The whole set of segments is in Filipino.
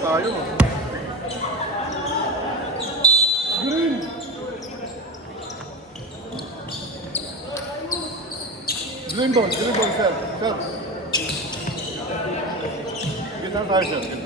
tayo. Green! Green ball, sir. Sir. Gitar tayo, sir.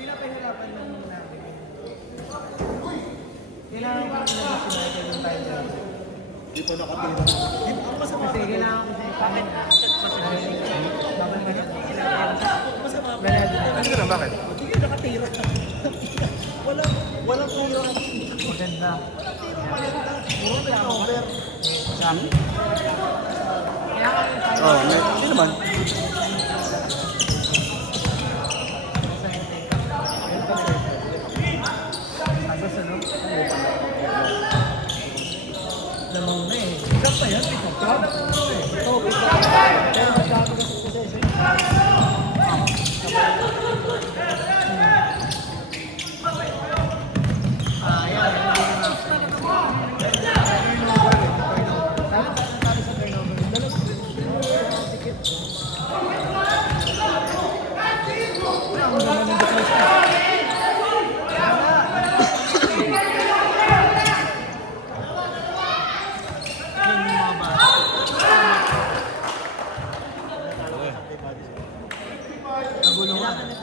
Pinapahirapan lang namin. Kailangan ko na sinabi yung time dyan. Di pa nakatira. Kasi kailangan ko sa kanan. Babal ba niya? Kailangan. Ano na, bakit? Hindi nakatira. Walang tira. Maganda. Puro turnover. Kaya kami tayo. Oo, hindi naman. Lamang na eh. Isang pa yan, pick up ka? Ito, pick up ka. Pero magkano kasi possession? Ayan. Talo sa turnover. Sikit. Ang ganda ng defense.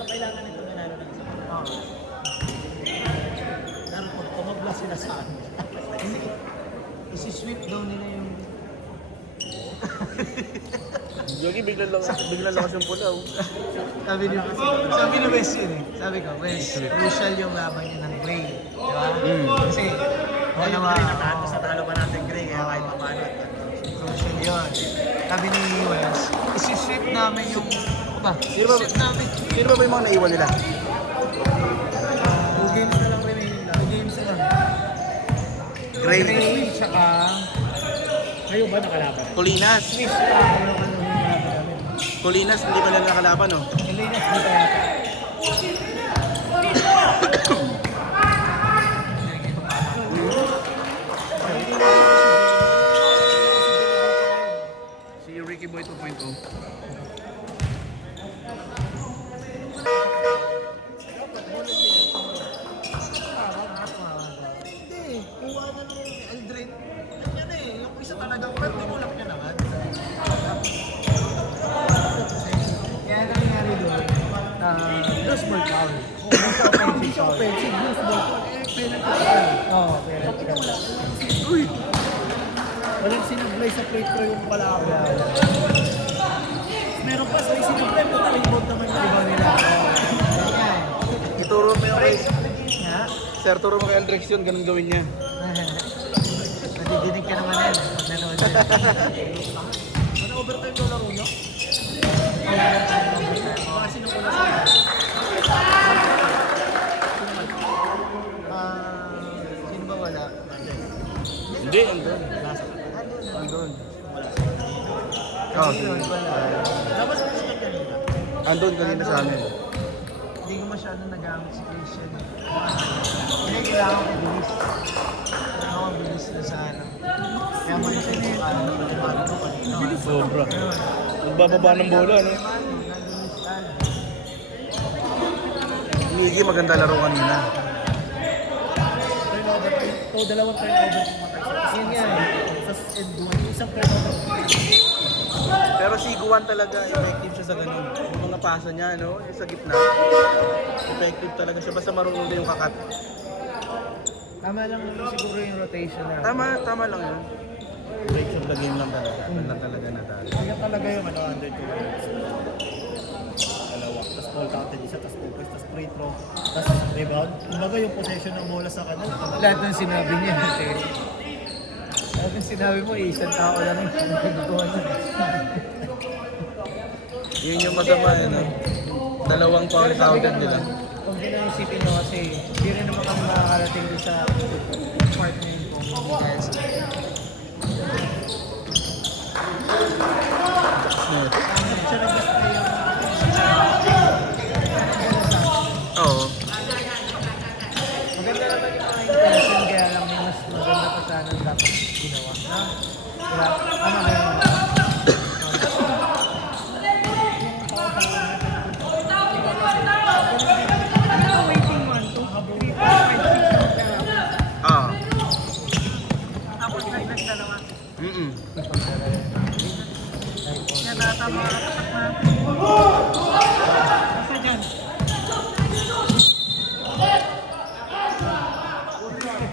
Kailangan nito manalo ng isa. Lalo pag tumabla sila sa amin. Isi-sweep daw nila yung... Yogi, bigla lakas yung pula. Sabi ni Wes yun eh. Sabi ko, Wes, crucial yung laban niya ng Gray. Diba? Kasi, dalawa, Sa talo pa natin, Gray, kaya kahit paano. crucial yun. Sabi ni Wes, isi-sweep namin yung... Isi-sweep namin. Sino ba yung mga naiwan nila? 2 games na lang remaining lang. 2 games na lang. Gray. Tsaka... Kayo ba nakalaban? Colinas. Swiss pa. Ano ka nung hinabi namin. Colinas, hindi pa nila nakalaban, no? Elinas, di pa yata. Si Ricky Boy 2.0. Hindi. Kuha na ng Eldrin. Yan eh. Yung isa talagang tinulak niya naman. Kaya nangyari doon, loose ball foul. Hindi siya offensive, loose ball foul. Oo, penalty. Uy! Walang sinablay sa plate pro yung pala ako. Meron pa sa sinablay mo na rebound naman na iba nila. Ituro mo yung kay... Nga. Sir, turo mo kay Aldrix yun, ganun gawin niya. Nadidinig ka naman yan. Pag nanood yan. Ano overtime yung laro nyo? Baka sinukula sa Sino ba wala? Hindi, andun. Andun. Ayun, wala. Labas mo sila kanina. Andun kanina sa amin. Hindi ko masyado nagamit si Christian. Hindi, kailangan ko bilis. Kailangan ko bilis na sa ano. Kaya mo yung ano, bago ko kanina. Sobra. Nagbababa ng bola, no? Miggy, maganda laro kanina. Turnover. O, dalawang turnover yung matay. Yun nga eh. Sa end one, isang turnover. Pero si Guan talaga, effective siya sa ganun. Yung mga pasa niya, no? Yung sa gitna. Effective talaga siya. Basta marunong na yung kakat. Tama lang siguro yung rotation na. Tama lang yun. Breaks of the game lang talaga. Doon lang talaga nadali. Kaya talaga yung ano, under 2 minutes. Dalawa. Tapos ball counted isa, tapos focus, tapos free throw, tapos rebound. Kumbaga yung possession ng bola sa kanila. Lahat ng sinabi niya. Lahat ng sinabi mo, isang tao lang yung nagagawa niya. Yun yung masama, ano? Dalawang foul counted nila. Kung ginaisipin nyo kasi, hindi rin naman kami makakarating doon sa part na yun kung dahil sa Oo. maganda naman yung mga intention, kaya lang may mas maganda pa sana dapat ginawa. Kaya, ano ba yun?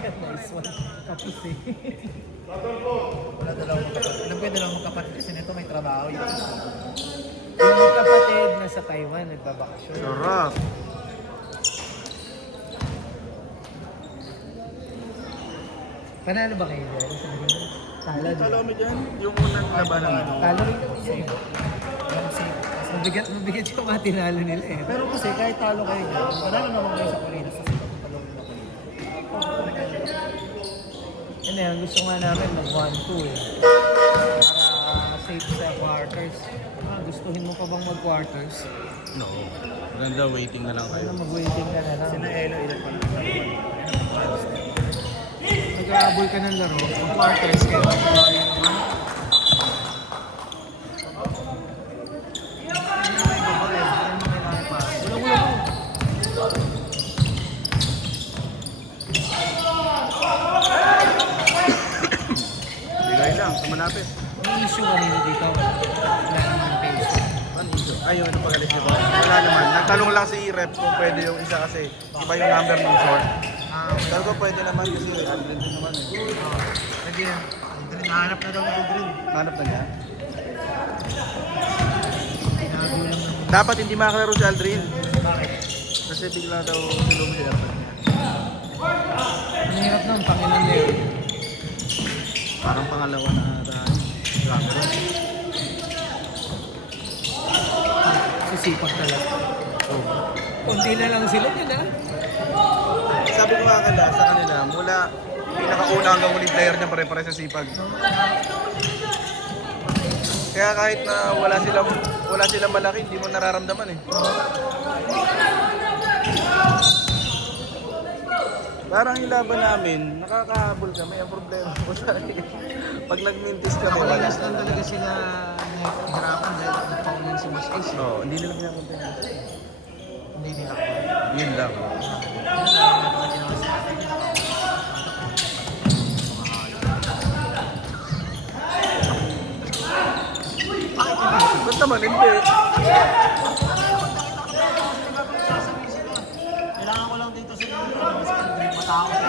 Nice one. Kapos eh. Wala dalawang magkapatid. Alam ko yung dalawang magkapatid kasi nito may trabaho. Yung isa. Yung magkapatid na sa Taiwan, nagbabakasyon. Sarap. Panalo ba kayo dyan? Sabi mo, talo. Talo kami dyan. Yung unang labanan. Talo rin kami dyan. Yung safe. Mabigat yung mga tinalo nila eh. Pero kasi kahit talo kayo dyan, manalo naman kayo sa Corina sa pagpapalong na kayo. Ano yan, gusto nga namin mag 1-2 eh. Para safe sa quarters. Gustuhin mo pa bang mag-quarters? No. Maganda, waiting na lang kayo. Ano, mag-waiting ka na lang. Sina Elo, ilan pa lang. Nag-aabol ka ng laro, mag-quarters kayo. Bigay lang, sa malapit. May issue kanina dito. Wala naman case. Ano issue? Ayun, ano pagalis di ba? Wala naman. Nagtanong lang si rep kung pwede yung isa kasi iba yung number ng short. Sabi ko pwede naman kasi Aldrin din naman eh. Pwede yan. Nahanap na daw ni Aldrin. Hanap na niya. Nagulang naman. Dapat hindi makakalaro si Aldrin. Bakit? Kasi bigla daw silong si Erpan niya. Ang hirap nun, Panginoon na yun. Parang pangalawa na drama. Sisipag talaga. Oh. Kunti na lang sila yun ah. Sabi ko nga kanda sa kanila, mula pinakauna hanggang huling player niya pare-pare sa sipag. Kaya kahit na wala silang malaki, hindi mo nararamdaman eh. Parang yung laban namin, nakakahabol kami. Ang problema ko sa akin, pag nag-mintis kami, wala. Nakaligas lang talaga sila nahihirapan dahil nagpaunan si Mas Ace. Oo, hindi nila pinapunta. Hindi nila ko. Yun lang. Ba't naman hindi? Kailangan ko lang dito sa Aldrin, matao sa